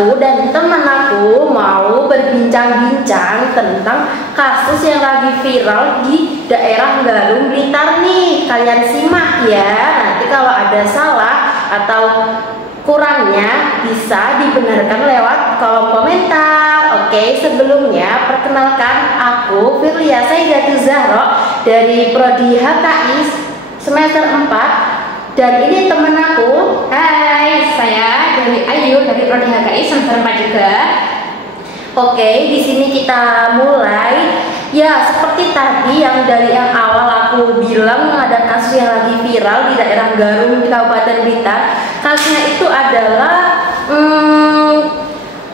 aku dan teman aku mau berbincang-bincang tentang kasus yang lagi viral di daerah Garung Blitar nih. Kalian simak ya. Nanti kalau ada salah atau kurangnya bisa dibenarkan lewat kolom komentar. Oke, sebelumnya perkenalkan aku Firlia Saidatul Zahro dari Prodi HKI semester 4 dan ini teman aku. Hai, saya dari Ayu dari Prodi HKI semester 4 juga. Oke, di sini kita mulai. Ya, seperti tadi yang dari yang awal aku bilang ada kasus yang lagi viral di daerah Garung di Kabupaten Blitar. Kasusnya itu adalah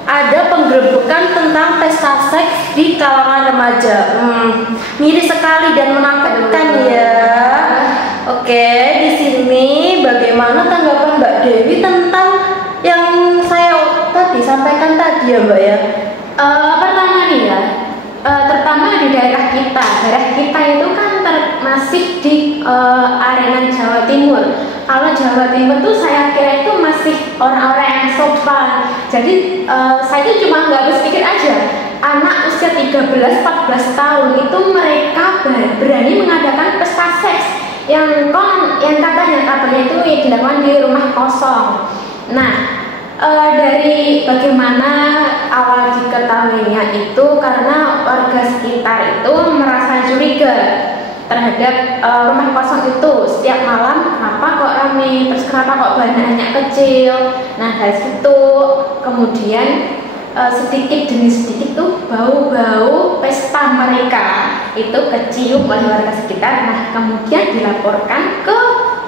ada penggerebekan tentang pesta seks di kalangan remaja. Miris sekali dan menakutkan ya. Oke, di sini bagaimana tanggapan Mbak Dewi tentang yang saya tadi sampaikan tadi ya Mbak ya? Pertama nih ya, terutama di daerah kita itu kan masih di arena Jawa Timur. Kalau Jawa Timur tuh saya kira itu masih orang-orang yang sopan. Jadi saya itu cuma nggak habis pikir aja, anak usia 13-14 tahun itu mereka berani mengadakan pesta seks yang katanya itu dilakukan di rumah kosong. Nah, dari bagaimana awal diketahuinya itu karena warga sekitar itu merasa curiga terhadap rumah kosong itu. Setiap malam kenapa kok ramai, terus kenapa kok banyak anak kecil. Nah, dari situ kemudian sedikit demi sedikit tuh bau-bau pesta mereka itu kecium oleh warga sekitar. Nah, kemudian dilaporkan ke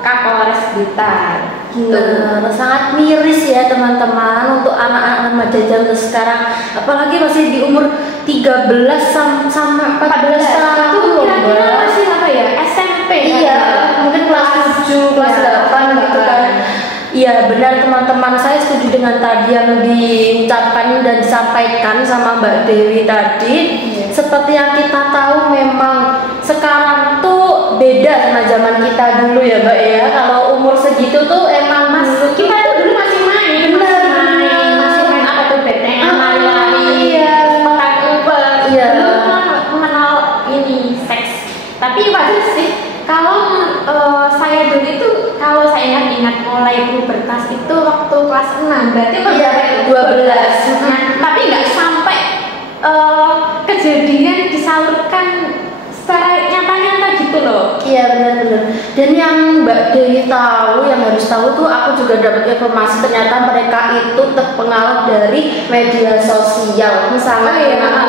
Kapolres Blitar. Benar, sangat miris ya teman-teman untuk anak-anak remaja zaman sekarang, apalagi masih di umur 13 sama 14 tahun. Itu kira-kira masih apa ya? SMP. Iya, mungkin kelas 7, kelas 8 gitu kan. Iya benar teman-teman, saya setuju dengan tadi yang diucapkan dan disampaikan sama Mbak Dewi tadi. Seperti yang kita tahu memang sekarang tuh beda sama zaman kita dulu ya Mbak ya. Kalau umur segitu tuh emang kita tuh dulu masih main, masih main apa tuh BTN, lari-lari, makan uber. Belum mengenal ini seks. Tapi wajar sih kalau saya dulu itu, kalau saya ingat mulai pubertas itu waktu kelas 6, berarti iya, 12. Tapi nggak sampai kejadian disalurkan secara nyata-nyata gitu loh. Iya benar-benar. Dan yang Mbak Dewi tahu, yang harus tahu tuh, aku juga dapat informasi ternyata mereka itu terpengaruh dari media sosial. Misalnya karena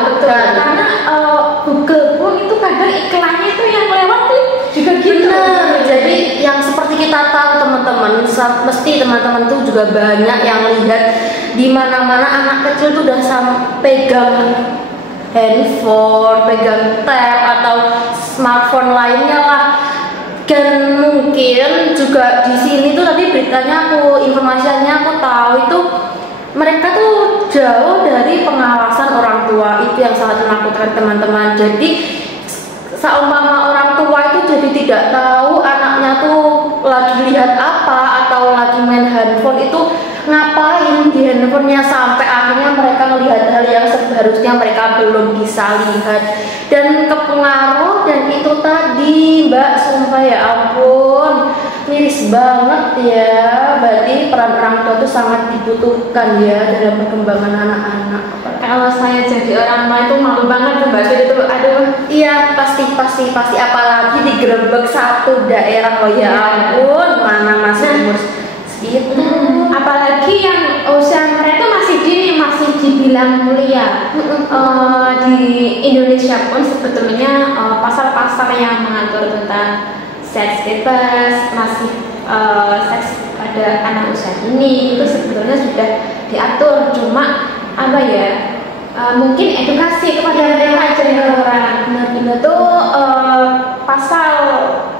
Google pun itu kadang iklannya itu yang lewat tuh juga gitu. Benar. Jadi yang seperti kita tahu teman-teman, mesti teman-teman tuh juga banyak yang lihat di mana-mana anak kecil tuh udah pegang handphone, pegang tab atau smartphone lainnya lah. Dan mungkin juga di sini tuh tadi beritanya informasinya aku tahu itu mereka tuh jauh dari pengawasan orang tua, itu yang sangat menakutkan teman-teman. Jadi seumpama orang tua itu jadi tidak tahu anaknya tuh lagi lihat apa atau lagi main handphone, itu ngapain di handphonenya sampai akhirnya mereka melihat hal yang seharusnya mereka belum bisa lihat dan kepengaruh. Dan itu tadi Mbak, sumpah ya ampun, miris banget ya. Berarti peran orang tua itu sangat dibutuhkan ya dalam perkembangan anak-anak. Kalau saya jadi orang tua itu malu banget Mbak, itu aduh. Iya pasti apalagi digerebek satu daerah. Oh ya ampun, mana masih umur segitu. Apalagi yang usia mereka masih dini, masih dibilang mulia. Di Indonesia pun sebetulnya pasal-pasal yang mengatur tentang seks bebas, masih seks pada anak usia dini itu sebetulnya sudah diatur. Cuma apa ya, mungkin edukasi kepada remaja orang. Benar-benar tuh pasal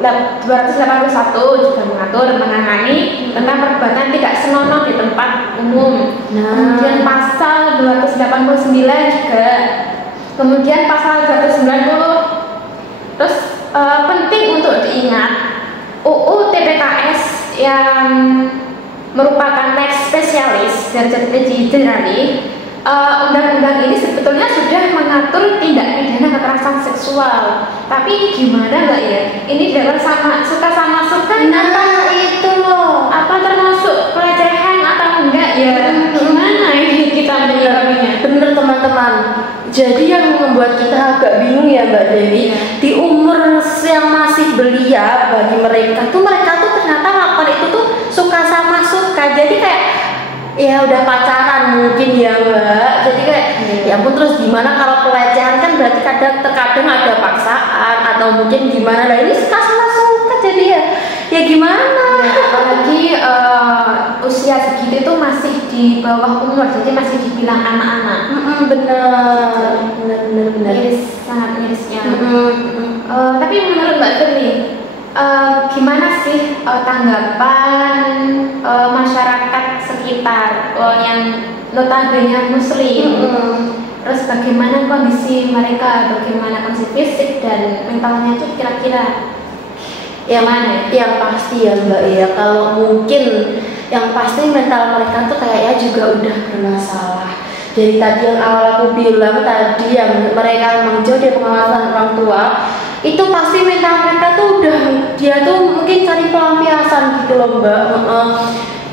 281 juga mengatur menangani tentang perbuatan tidak senonoh di tempat umum. Kemudian pasal 289 juga. Kemudian pasal 290. Terus penting untuk diingat UU TPKS yang merupakan next spesialis derajat PhD undang-undang ini sebetulnya sudah mengatur tindak pidana kekerasan seksual. Tapi ini gimana mbak ya? Ini dalam suka sama suka Nah itu loh. apa termasuk pelecehan atau enggak ya? Gimana ini kita menyikapinya? Bener teman-teman. Jadi yang membuat kita agak bingung ya Mbak Dewi, di umur yang masih belia bagi mereka tuh ternyata melakukan itu tuh suka sama suka. Jadi kayak ya udah pacaran mungkin ya Mbak. Jadi kayak ya ampun, terus gimana kalau pelecehan kan berarti terkadang ada paksaan atau mungkin gimana. Nah ini suka sama suka jadi ya gimana? Ya, apalagi usia segitu itu masih di bawah umur, jadi masih dibilang anak-anak. Bener. Miris, sangat mirisnya. Tapi menurut Mbak Firly, gimana sih tanggapan masyarakat sekitar yang notabene Muslim? Terus bagaimana kondisi mereka, bagaimana kondisi fisik dan mentalnya itu kira-kira yang mana? Yang pasti ya Mbak ya, kalau mungkin yang pasti mental mereka tuh kayaknya juga udah bermasalah. Jadi tadi yang awal aku bilang tadi, yang mereka memang jauh dari pengawasan orang tua, itu pasti mental mereka tuh udah, dia tuh mungkin cari pelampiasan gitu loh Mbak.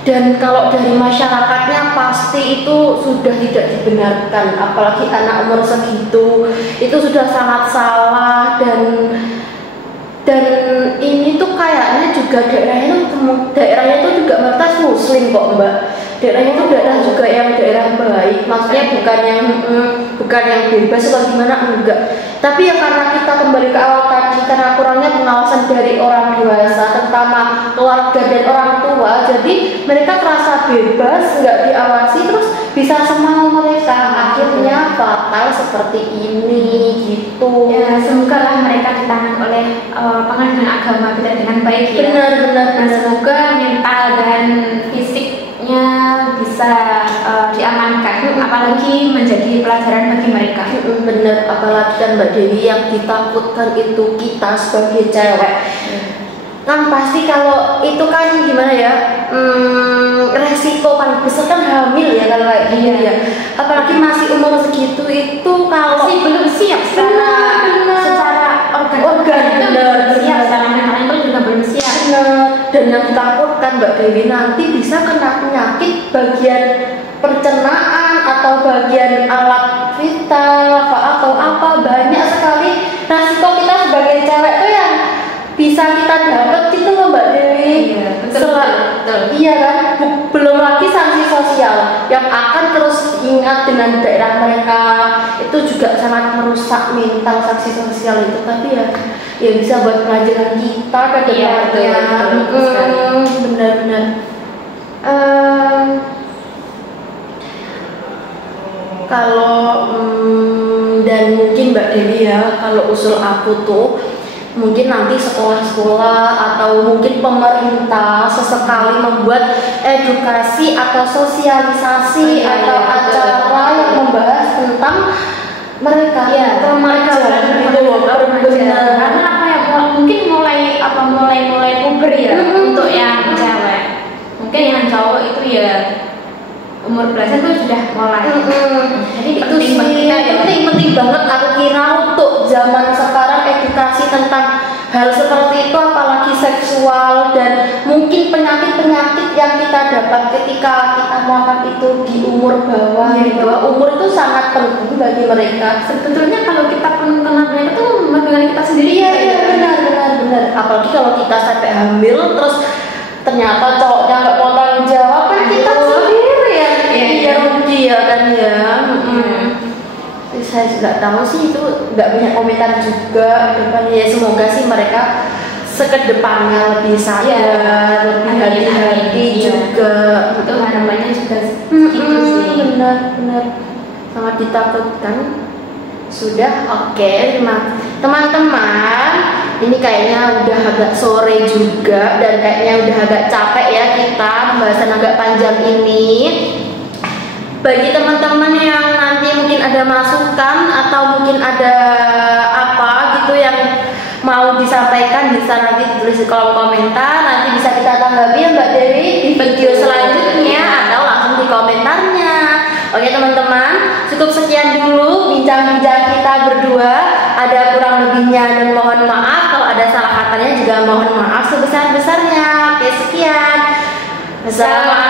Dan kalau dari masyarakatnya pasti itu sudah tidak dibenarkan, apalagi anak umur segitu itu sudah sangat salah. Dan ini tuh kayaknya juga daerahnya itu juga mayoritas Muslim kok Mbak. Daerahnya itu daerah juga yang daerah baik, maksudnya bukan yang bebas atau gimana, enggak. Tapi ya karena kita kembali ke awal tadi, karena kurangnya pengawasan dari orang dewasa, terutama keluarga dan orang tua, jadi mereka terasa bebas, nggak diawasi, terus bisa semau mereka, akhirnya fatal seperti ini gitu. Ya, semoga lah mereka ditangani oleh pengadilan agama kita dengan baik ya. Benar. Semoga mental dan fisiknya bisa diamankan, apalagi menjadi pelajaran bagi mereka. Bener, apalagi kan Mbak Dewi yang ditakutkan itu kita sebagai cewek. Kan pasti kalau itu kan gimana ya, resiko paling besar kan hamil ya kalau kayak gini ya. Apalagi masih umur segitu itu kalau masih belum siap secara organ itu belum siap, secara mental itu juga belum siap. Dan yang ditakutkan Mbak Dewi nanti bisa kena penyakit bagian pencernaan atau bagian alat vital atau apa, banyak sekali resiko kita sebagai cewek tuh yang bisa kita dapat gitu loh Mbak Dewi. Iya, betul. Iya kan, belum lagi sanksi sosial yang akan terus ingat dengan daerah mereka, itu juga sangat merusak mental sanksi sosial itu. Tapi ya bisa buat pelajaran kita ke depannya. Benar-benar. Kalau dan mungkin Mbak Dewi ya, kalau usul aku tuh mungkin nanti sekolah-sekolah atau mungkin pemerintah sesekali membuat edukasi atau sosialisasi atau acara yang membahas tentang mereka, remaja gitu loh. Karena apa ya, mungkin mulai puber ya untuk yang cewek. Mungkin yang cowok itu ya umur belasan tuh sudah mulai. Jadi itu penting banget aku kira untuk zaman sekarang, edukasi tentang hal seperti itu, apalagi seksual dan mungkin penyakit-penyakit yang kita dapat ketika kita melakukan itu di umur bawah. Umur itu sangat penting bagi mereka. Sebetulnya kalau kita pun kenal mereka itu merugikan kita sendiri. Iya benar. Apalagi kalau kita sampai hamil terus ternyata cowoknya nggak mau tanggung jawab, kan kita sendiri ya. Iya rugi ya kan ya. Saya nggak tahu sih, itu nggak punya komentar juga depannya. Ya semoga sih mereka sekedepannya lebih sadar, lebih hati-hati juga. Itu harapannya juga gitu sih. Benar sangat ditakutkan. Sudah oke, teman-teman, ini kayaknya udah agak sore juga dan kayaknya udah agak capek ya kita pembahasan agak panjang ini. Bagi teman-teman yang nanti mungkin ada masukan atau mungkin ada apa gitu yang mau disampaikan, bisa nanti tulis di kolom komentar, nanti bisa kita tanggapi tanggapi ya Mbak Dewi di video selanjutnya atau langsung di komentarnya. Oke teman-teman, cukup sekian dulu bincang-bincang kita berdua. Ada kurang lebihnya dan mohon maaf, kalau ada salah katanya juga mohon maaf sebesar-besarnya. Oke, sekian. Wassalamualaikum